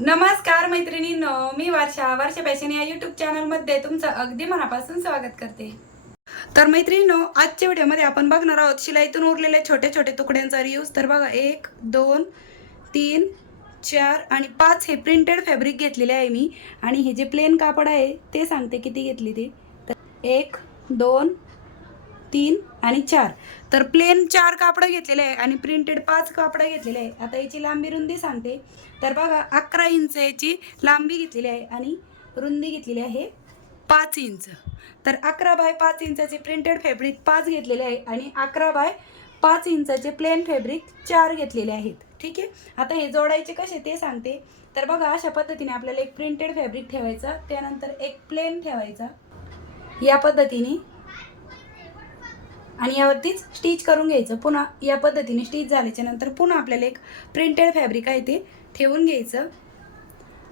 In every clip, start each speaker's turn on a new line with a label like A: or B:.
A: नमस्कार मैत्रिणींनो मी वर्षा वर्षा फॅशन या युट्यूब चॅनलमध्ये तुमचं अगदी मनापासून स्वागत करते. तर मैत्रिणींनो आजच्या व्हिडिओमध्ये आपण बघणार आहोत शिलाईतून उरलेल्या छोट्या छोट्या तुकड्यांचा रियूज तर बघा एक दोन तीन चार आणि पाच हे प्रिंटेड फॅब्रिक घेतलेले आहे मी. आणि हे जे प्लेन कापड आहे ते सांगते किती घेतली ते. तर एक दोन तीन आणि चार. तर प्लेन चार कापडं घेतलेले आहे आणि प्रिंटेड पाच कापडं घेतलेले आहे. आता याची लांबी रुंदी सांगते. तर बघा अकरा इंच याची लांबी घेतलेली आहे आणि रुंदी घेतलेली आहे पाच इंच. तर अकरा बाय पाच इंचाचे प्रिंटेड फॅब्रिक पाच घेतलेले आहे आणि अकरा बाय पाच इंचाचे प्लेन फॅब्रिक चार घेतलेले आहेत. ठीक आहे? आता हे जोडायचे कसे ते सांगते. तर बघा अशा पद्धतीने आपल्याला एक प्रिंटेड फॅब्रिक ठेवायचा त्यानंतर एक प्लेन ठेवायचा. या पद्धतीने आणि यावरतीच स्टिच करून घ्यायचं. पुन्हा या पद्धतीने स्टिच झाल्याच्यानंतर पुन्हा आपल्याला एक प्रिंटेड फॅब्रिक आहे ते ठेवून घ्यायचं.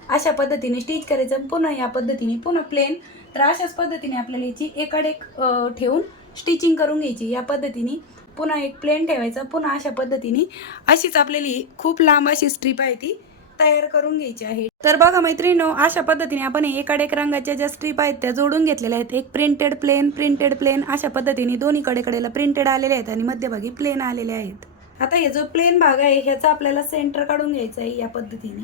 A: अशा पद्धतीने स्टिच करायचं पुन्हा या पद्धतीने पुन्हा प्लेन तर अशाच पद्धतीने आपल्याला याची एकाड एक ठेवून स्टिचिंग करून घ्यायची. या पद्धतीने पुन्हा एक प्लेन ठेवायचं. पुन्हा अशा पद्धतीने अशीच आपल्याला खूप लांब अशी स्ट्रीप आहे ती. तयार करून घ्यायची आहे. तर बघा मैत्रिणीनो अशा पद्धतीने आपण एकाड एक रंगाच्या ज्या स्ट्रीप आहेत त्या जोडून घेतलेल्या आहेत. एक प्रिंटेड प्लेन प्रिंटेड प्लेन अशा पद्धतीने दोन्ही कडेकडेला प्रिंटेड आलेले आहेत आणि मध्यभागी प्लेन आलेले आहेत. आता हे जो प्लेन भाग आहे ह्याचा आपल्याला सेंटर काढून घ्यायचा आहे या पद्धतीने.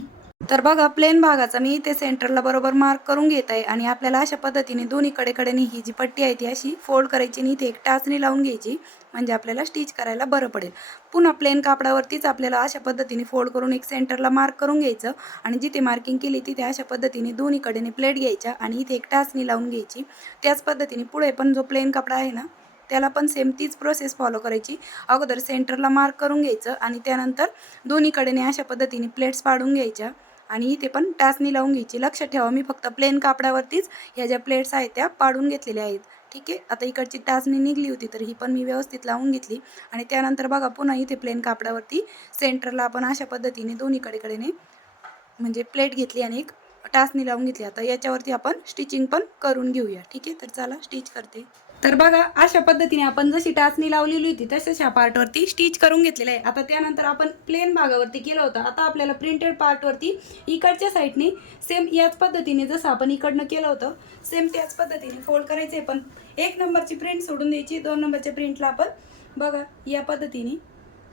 A: तर बघा प्लेन भागाचा मी इथे सेंटरला बरोबर मार्क करून घेत आहे आणि आपल्याला अशा पद्धतीने दोन्हीकडे कडेने ही जी पट्टी आहे ती अशी फोल्ड करायची आणि इथे एक टाचणी लावून घ्यायची म्हणजे आपल्याला स्टिच करायला बरं पडेल. पुन्हा प्लेन कापडावरतीच आपल्याला अशा पद्धतीने फोल्ड करून एक सेंटरला मार्क करून घ्यायचं आणि जिथे मार्किंग केली तिथे अशा पद्धतीने दोन्हीकडेने प्लेट घ्यायच्या आणि इथे एक टाचणी लावून घ्यायची. त्याच पद्धतीने पुढे पण जो प्लेन कपडा आहे ना त्याला पण सेम तीच प्रोसेस फॉलो करायची. अगोदर सेंटरला मार्क करून घ्यायचं आणि त्यानंतर दोन्हीकडेने अशा पद्धतीने प्लेट्स पाडून घ्यायच्या. आणि इथे पण टाचणी लावून घ्यायची. लक्षात ठेवा मी फक्त प्लेन कापडावरतीच ह्या ज्या प्लेट्स आहेत त्या पाडून घेतलेल्या आहेत. ठीक आहे? आता इकडची टाचणी निघली होती तर ही पण मी व्यवस्थित लावून घेतली. आणि त्यानंतर बघा पुन्हा इथे प्लेन कापडावरती सेंटरला आपण अशा पद्धतीने दोन्हीकडेकडेने म्हणजे प्लेट घेतली आणि एक टाचणी लावून घेतली. आता याच्यावरती आपण स्टिचिंग पण करून घेऊया. ठीक आहे? तर चला स्टिच करते. तर बघा अशा पद्धतीने आपण जशी टाचणी लावलेली होती तशाच ह्या पार्टवरती स्टिच करून घेतलेलं आहे. आता त्यानंतर आपण प्लेन भागावरती केलं होतं. आता आपल्याला प्रिंटेड पार्टवरती इकडच्या साईडने सेम याच पद्धतीने जसं आपण इकडनं केलं होतं सेम त्याच पद्धतीने फोल्ड करायचे पण एक नंबरची प्रिंट सोडून द्यायची दोन नंबरच्या प्रिंटला आपण बघा या पद्धतीने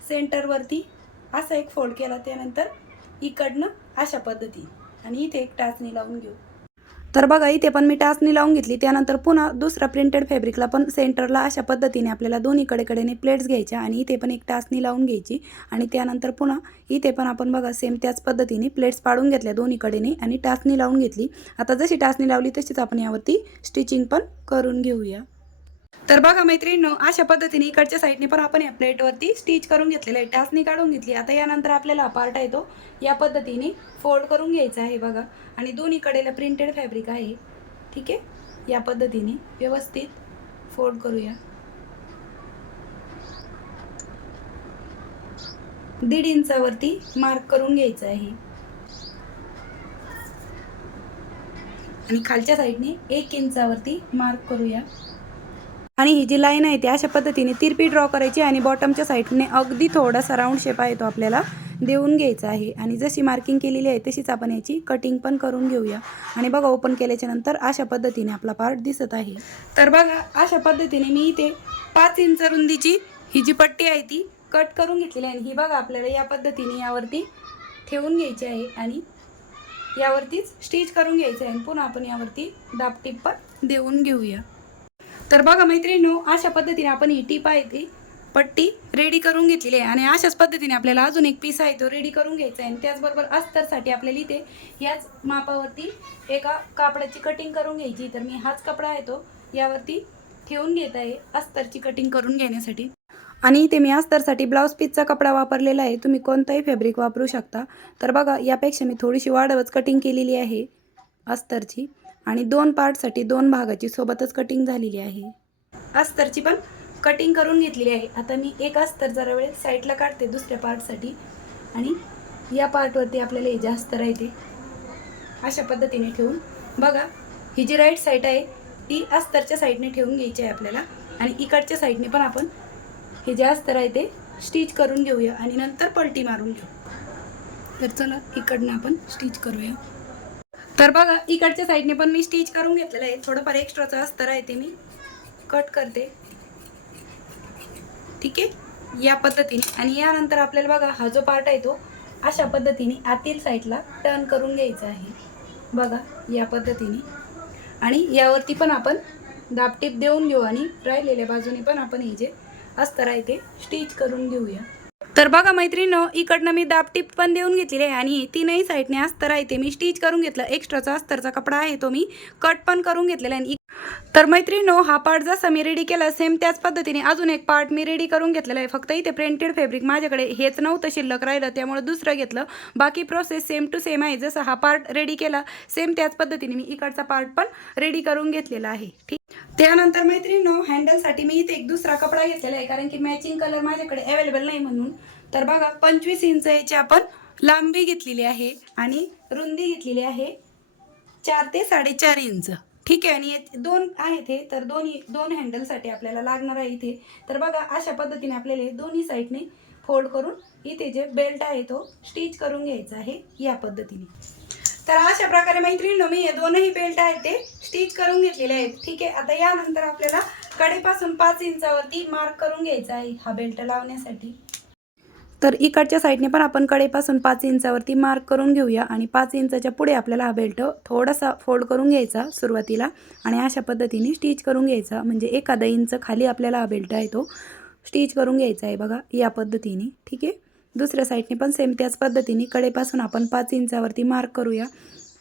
A: सेंटरवरती असा एक फोल्ड केला. त्यानंतर इकडनं अशा पद्धतीने. आणि इथे एक टाचणी लावून घेऊ. तर बघा इथे पण मी टाचणी लावून घेतली. त्यानंतर पुन्हा दुसरा प्रिंटेड फॅब्रिकला पण सेंटरला अशा पद्धतीने आपल्याला दोन्ही कडेकडेने प्लेट्स घ्यायच्या आणि इथे पण एक टाचणी लावून घ्यायची. आणि त्यानंतर पुन्हा इथे पण आपण बघा सेम त्याच पद्धतीने प्लेट्स पाडून घेतल्या दोन्हीकडेने आणि टाचणी लावून घेतली. आता जशी टाचणी लावली तशीच आपण यावरती स्टिचिंग पण करून घेऊया. तर बघा मैत्रिणींनो अशा पद्धतीने इकडच्या साईडने पण आपण या प्लेटवरती स्टिच करून घेतलेलं आहे. टाचणी काढून घेतली. आता यानंतर आपल्याला पार्ट आहे तो. या पद्धतीने फोल्ड करून घ्यायचा आहे बघा. आणि दोन्हीकडेला प्रिंटेड फॅब्रिक आहे. ठीक आहे? या पद्धतीने व्यवस्थित फोल्ड करूया. दीड इंचावरती मार्क करून घ्यायचं आहे. आणि खालच्या साईडने एक इंचावरती मार्क करूया. आणि ही जी लाईन आहे ती अशा पद्धतीने तिरपी ड्रॉ करायची आणि बॉटमच्या साईडने अगदी थोडासा राऊंड शेप आहे तो आपल्याला देऊन घ्यायचा आहे. आणि जशी मार्किंग केलेली आहे तशीच आपण याची कटिंग पण करून घेऊया. आणि बघा ओपन केल्याच्यानंतर अशा पद्धतीने आपला पार्ट दिसत आहे. तर बघा अशा पद्धतीने मी इथे पाच इंच रुंदीची ही जी पट्टी आहे ती कट करून घेतलेली आहे. आणि ही बघा आपल्याला या पद्धतीने यावरती ठेवून घ्यायची आहे आणि यावरतीच स्टिच करून घ्यायचं आहे. आणि पुन्हा आपण यावरती दाबटीप पण देऊन घेऊया. तर बघा मैत्रिणीनो अशा पद्धतीने आपण ही टीप आहे ती पट्टी रेडी करून घेतलेली आहे. आणि अशाच पद्धतीने आपल्याला अजून एक पीस आहे तो रेडी करून घ्यायचा आहे. आणि त्याचबरोबर अस्तरसाठी आपल्याला इथे याच मापावरती एका कापडाची कटिंग करून घ्यायची. तर मी हाच कपडा आहे तो यावरती ठेवून घेत आहे अस्तरची कटिंग करून घेण्यासाठी. आणि इथे मी अस्तरसाठी ब्लाऊज पीसचा कपडा वापरलेला आहे. तुम्ही कोणताही फॅब्रिक वापरू शकता. तर बघा यापेक्षा मी थोडीशी वाढवच कटिंग केलेली आहे अस्तरची आणि दोन पार्टसाठी दोन भागाची सोबतच कटिंग झालेली आहे. अस्तरची पण कटिंग करून घेतलेली आहे. आता मी एक अस्तर जरा वेळ साईडला काढते दुसऱ्या पार्टसाठी. आणि या पार्टवरती आपल्याला हे जे अस्तर आहे ते अशा पद्धतीने ठेवून बघा ही जी राईट साईड आहे ती अस्तरच्या साईडने ठेवून घ्यायची आहे आपल्याला. आणि इकडच्या साईडने पण आपण हे जे अस्तर आहे ते स्टिच करून घेऊया. आणि नंतर पलटी मारून घेऊ. तर चला इकडनं आपण स्टिच करूया. तर बघा इकडच्या साईडने पण मी स्टिच करून घेतलेलं आहे. थोडंफार एक्स्ट्राचं अस्तर आहे ते मी कट करते. ठीक आहे? या पद्धतीने. आणि यानंतर आपल्याला बघा हा जो पार्ट आहे तो अशा पद्धतीने आतील साईडला टर्न करून घ्यायचा आहे. बघा या पद्धतीने. आणि यावरती पण आपण दाबटीप देऊन घेऊ आणि राहिलेल्या बाजूने पण आपण हे जे अस्तर आहे ते स्टिच करून घेऊया. तर बघा मैत्रिणीनं इकडनं मी दाब टिप पण देऊन घेतलेली आहे आणि तीनही साईडने अस्तर आहे ते मी स्टिच करून घेतलं. एक्स्ट्राचा अस्तरचा कपडा आहे तो मी कट पण करून घेतलेला आहे तर मैत्रिणो हा पार्ट जसा मी रेडी केला सेम त्याच पद्धतीने अजून एक पार्ट मी रेडी करून घेतलेला आहे. फक्त इथे प्रिंटेड फॅब्रिक माझ्याकडे हेच नव्हतं शिल्लक राहिलं त्यामुळे दुसरं घेतलं. बाकी प्रोसेस सेम टू सेम आहे. जसं हा पार्ट रेडी केला सेम त्याच पद्धतीने मी इकडचा पार्ट पण रेडी करून घेतलेला आहे. ठीक? त्यानंतर मैत्रिणो हँडलसाठी मी इथे एक दुसरा कपडा घेतलेला आहे कारण की मॅचिंग कलर माझ्याकडे अवेलेबल नाही म्हणून. तर बघा पंचवीस इंच याची आपण लांबी घेतलेली आहे आणि रुंदी घेतलेली आहे चार ते साडेचार इंच ठीक आहे आणि दोन आहेत हे तर दोन्ही दोन हँडलसाठी आपल्याला लागणार आहे इथे. तर बघा अशा पद्धतीने आपल्याला हे दोन्ही साईडने फोल्ड करून इथे जे बेल्ट आहे तो स्टिच करून घ्यायचा आहे या पद्धतीने. तर अशा प्रकारे मैत्रिणीनं मी हे दोनही बेल्ट आहेत ते स्टिच करून घेतलेले आहेत. ठीक आहे आता यानंतर आपल्याला कडेपासून पाच इंचावरती मार्क करून घ्यायचा आहे हा बेल्ट लावण्यासाठी. तर इकडच्या साईडने पण आपण कडेपासून पाच इंचावरती मार्क करून घेऊया आणि पाच इंचाच्या पुढे आपल्याला हा बेल्ट थोडासा फोल्ड करून घ्यायचा सुरुवातीला आणि अशा पद्धतीने स्टिच करून घ्यायचा. म्हणजे एखादा इंच खाली आपल्याला हा बेल्ट आहे तो स्टिच करून घ्यायचा आहे बघा या पद्धतीने. ठीक आहे? दुसऱ्या साईडने पण सेम त्याच पद्धतीने कडेपासून आपण पाच इंचावरती मार्क करूया.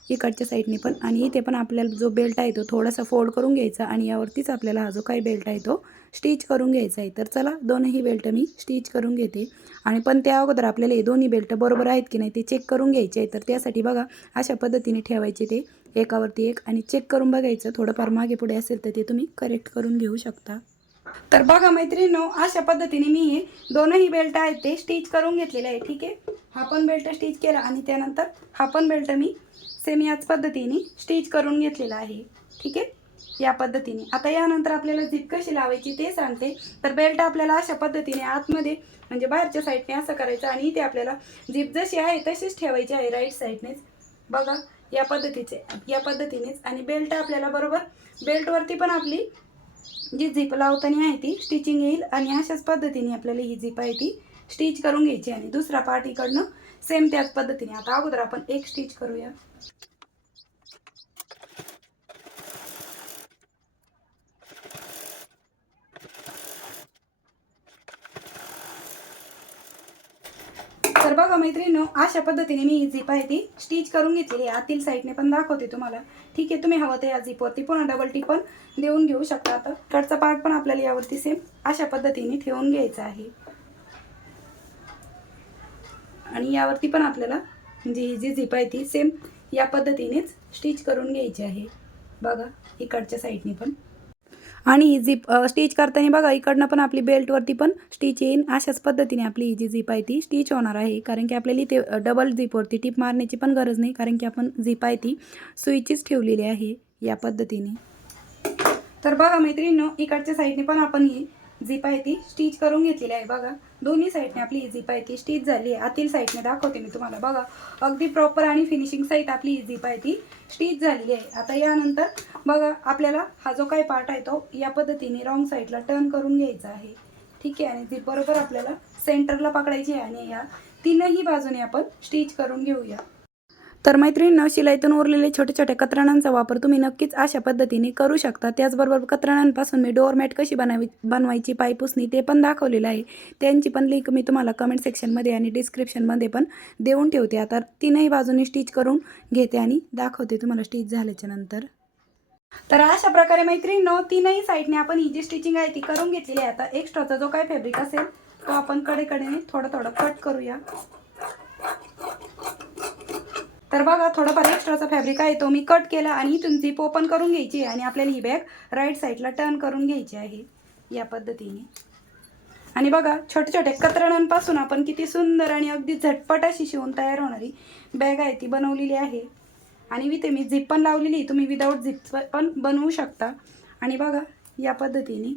A: इकडच्या साईडने पण आणि इथे पण आपल्याला जो बेल्ट आहे तो थोडासा फोल्ड करून घ्यायचा आणि यावरतीच आपल्याला हा जो काही बेल्ट आहे तो स्टिच करून घ्यायचं आहे. तर चला दोनही बेल्ट मी स्टिच करून घेते. आणि पण त्या अगोदर आपल्याला हे दोन्ही बेल्ट बरोबर आहेत की नाही ते चेक करून घ्यायचे आहे तर त्यासाठी बघा अशा पद्धतीने ठेवायचे ते. एकावरती एक आणि चेक करून बघायचं. थोडंफार मागे पुढे असेल तर ते तुम्ही करेक्ट करून घेऊ शकता. तर बघा मैत्रिणीनो अशा पद्धतीने मी हे दोनही बेल्ट आहेत ते स्टिच करून घेतलेले आहे. ठीक आहे? हा पण बेल्ट स्टिच केला आणि त्यानंतर हा पण बेल्ट मी सेम याच पद्धतीने स्टिच करून घेतलेला आहे. ठीक आहे? या पद्धतीने. आता यानंतर आपल्याला झिप कशी लावायची ते सांगते. तर बेल्ट आपल्याला अशा पद्धतीने आतमध्ये म्हणजे बाहेरच्या साईडने असं करायचं आणि इथे आपल्याला झिप जशी आहे तशीच ठेवायची आहे राईट साईडनेच बघा या पद्धतीचे या पद्धतीनेच. आणि बेल्ट आपल्याला बरोबर बेल्टवरती पण आपली जी झिप लावताना आहे ती स्टिचिंग येईल आणि अशाच पद्धतीने आपल्याला ही झिप आहे ती स्टिच करून घ्यायची. आणि दुसरा पार्ट इकडनं सेम त्याच पद्धतीने. आता अगोदर आपण एक स्टिच करूया. बघा मैत्रिणी अशा पद्धतीने मी ही झिप आहे ती स्टिच करून घेतलेली आहे. आतील साईडने पण दाखवते तुम्हाला. ठीक आहे तुम्ही हवं तर या झिपवरती पुन्हा डबल टी पण देऊन घेऊ शकता आता. कडचा पार्ट पण आपल्याला यावरती सेम अशा पद्धतीने ठेवून घ्यायचा आहे. आणि यावरती पण आपल्याला जी ही जी झिप आहे ती सेम या पद्धतीनेच स्टिच करून घ्यायची आहे. बघा इकडच्या साईडने पण. आणि ही झिप स्टिच करताना बघा इकडनं पण आपली बेल्टवरती पण स्टिच येईन. अशाच पद्धतीने आपली ही जी झिप आहे ती स्टिच होणार आहे. कारण की आपल्याला इथे डबल झिपवरती टिप मारण्याची पण गरज नाही. कारण की आपण झिप आहे ती सुईचीच ठेवलेली आहे या पद्धतीने. तर बघा मैत्रिणी इकडच्या साईडने पण आपण ही झिप आहे ती स्टिच करून घेतलेली आहे बघा. दोन्ही साईडने आपली इझी झिप आहे ती स्टिच झाली आहे. आतील साईडने दाखवते मी तुम्हाला बघा. अगदी प्रॉपर आणि फिनिशिंग साईड आपली इझी झिप आहे ती स्टिच झालेली आहे. आता यानंतर बघा आपल्याला हा जो काही पार्ट आहे तो या पद्धतीने रॉंग साईडला टर्न करून घ्यायचा आहे. ठीक आहे? आणि झिप बरोबर आपल्याला सेंटरला पकडायची आहे. आणि या तीनही बाजूने आपण स्टिच करून घेऊया. तर मैत्रिणींनो शिलाईतून उरलेले छोटे छोटे कतरणांचा वापर तुम्ही नक्कीच अशा पद्धतीने करू शकता. त्याचबरोबर कतरणांपासून मी डोअरमॅट कशी बनावी बनवायची पायपुसणी ते पण दाखवलेलं आहे. त्यांची पण लिंक मी तुम्हाला कमेंट सेक्शनमध्ये आणि डिस्क्रिप्शनमध्ये पण देऊन ठेवते. आता तीनही बाजूनी स्टिच करून घेते आणि दाखवते तुम्हाला स्टिच झाल्याच्यानंतर. तर अशा प्रकारे मैत्रिणींनो तीनही साईडने आपण ही जी स्टिचिंग आहे ती करून घेतलेली आहे. आता एक्स्ट्राचा जो काही फॅब्रिक असेल तो आपण कडेकडेने थोडं थोडं कट करूया. तर बघा थोडाफार एक्स्ट्राचा फॅब्रिक आहे तो मी कट केला आणि तुमची झिप ओपन करून घ्यायची आहे आणि आपल्याला ही बॅग राईट साईडला टर्न करून घ्यायची आहे या पद्धतीने. आणि बघा छोट्या छोट्या कतरणांपासून आपण किती सुंदर आणि अगदी झटपट अशी शिवून तयार होणारी बॅग आहे ती बनवलेली आहे. आणि विथे मी झिप पण लावलेली तुम्ही विदाऊट झिप पण बनवू शकता. आणि बघा या पद्धतीने.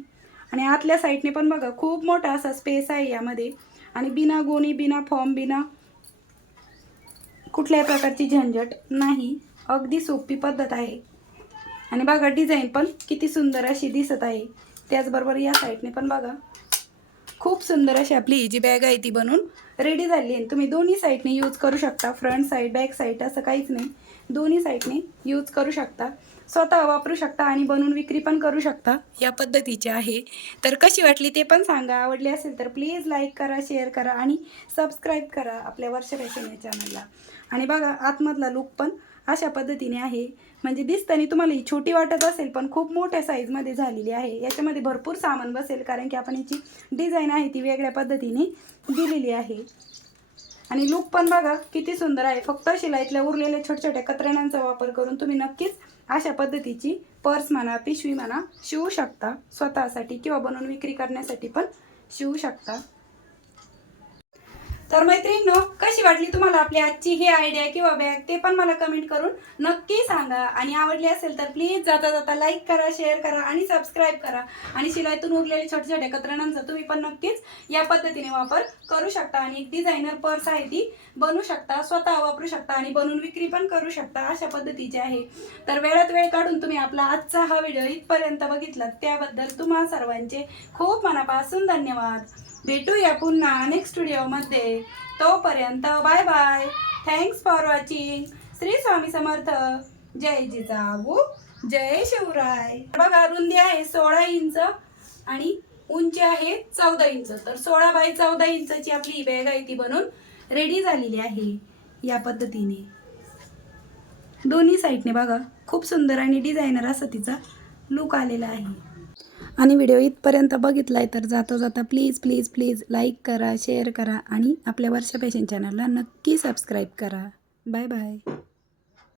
A: आणि आतल्या साईडने पण बघा खूप मोठा असा स्पेस आहे यामध्ये. आणि बिना गोणी बिना फॉर्म बिना कुठल्याही प्रकारची झंझट नाही. अगदी सोपी पद्धत आहे. आणि बघा डिझाईन पण किती सुंदर अशी दिसत आहे. त्याचबरोबर या साईडने पण बघा. खूप सुंदर अशी आपली ही जी बॅग आहे ती बनून रेडी झाली आहे. तुम्ही दोन्ही साईडने यूज करू शकता. फ्रंट साईड बॅक साईड असं काहीच नाही. दोन्ही साईडने यूज करू शकता. स्वतः वापरू शकता आणि बनवून विक्री पण करू शकता. या पद्धतीची आहे. तर कशी वाटली ते पण सांगा. आवडली असेल तर प्लीज लाईक करा शेअर करा आणि सबस्क्राईब करा आपल्या वर्ष फॅशन या चॅनलला आणि बघा आतमधला लुक पण अशा पद्धतीने आहे. म्हणजे दिसताना तुम्हाला ही छोटी वाटत असेल पण खूप मोठ्या साईजमध्ये झालेली आहे. याच्यामध्ये भरपूर सामान बसेल कारण की आपण याची डिझाईन आहे ती वेगळ्या पद्धतीने दिलेली आहे. आणि लुक पण बघा किती सुंदर आहे. फक्त शिलाईतल्या उरलेल्या छोट्या छोट्या कतरण्यांचा वापर करून तुम्ही नक्कीच अशा पद्धतीची पर्स म्हणा पिशवी म्हणा शिवू शकता. स्वतःसाठी किंवा बनवून विक्री करण्यासाठी पण शिवू शकता. तर मैत्रिणींनो कशी वाटली तुम्हाला आपली आजची ही आयडिया किंवा बॅग ते पण मला कमेंट करून नक्की सांगा. आणि आवडली असेल तर प्लीज जाता जाता लाईक करा शेअर करा आणि सबस्क्राईब करा. आणि शिलाईतून उरलेले छोटे छोटे कतरणांचा तुम्ही पण नक्कीच या पद्धतीने वापर करू शकता. आणि एक डिझायनर पर्स आहे ती बनवू शकता स्वतः वापरू शकता आणि बनवून विक्री पण करू शकता अशा पद्धतीची आहे. तर वेळात वेळ काढून तुम्ही आपला आजचा हा व्हिडिओ इथपर्यंत बघितला त्याबद्दल तुम्हा सर्वांचे खूप मनापासून धन्यवाद. भेटूया पुन्हा नेक्स्ट व्हिडिओमध्ये तोपर्यंत bye bye thanks for watching Shri Swami Samarth. जय जिजाऊ. जय शिवराय. बघा रुंदी आहे सोळा इंच आणि उंची आहे चौदा इंच. तर सोळा बाय चौदा इंचची आपली बॅग आहे ती बनून रेडी झालेली आहे या पद्धतीने. दोन्ही साईडने बघा खूप सुंदर आणि डिझायनर असं तिचा लुक आलेला आहे. आणि व्हिडिओ इथपर्यंत बघितला आहे तर जाता जाता प्लीज प्लीज प्लीज लाईक करा शेअर करा आणि आपल्या वर्षा फॅशन चॅनलला नक्की सबस्क्राईब करा. Bye bye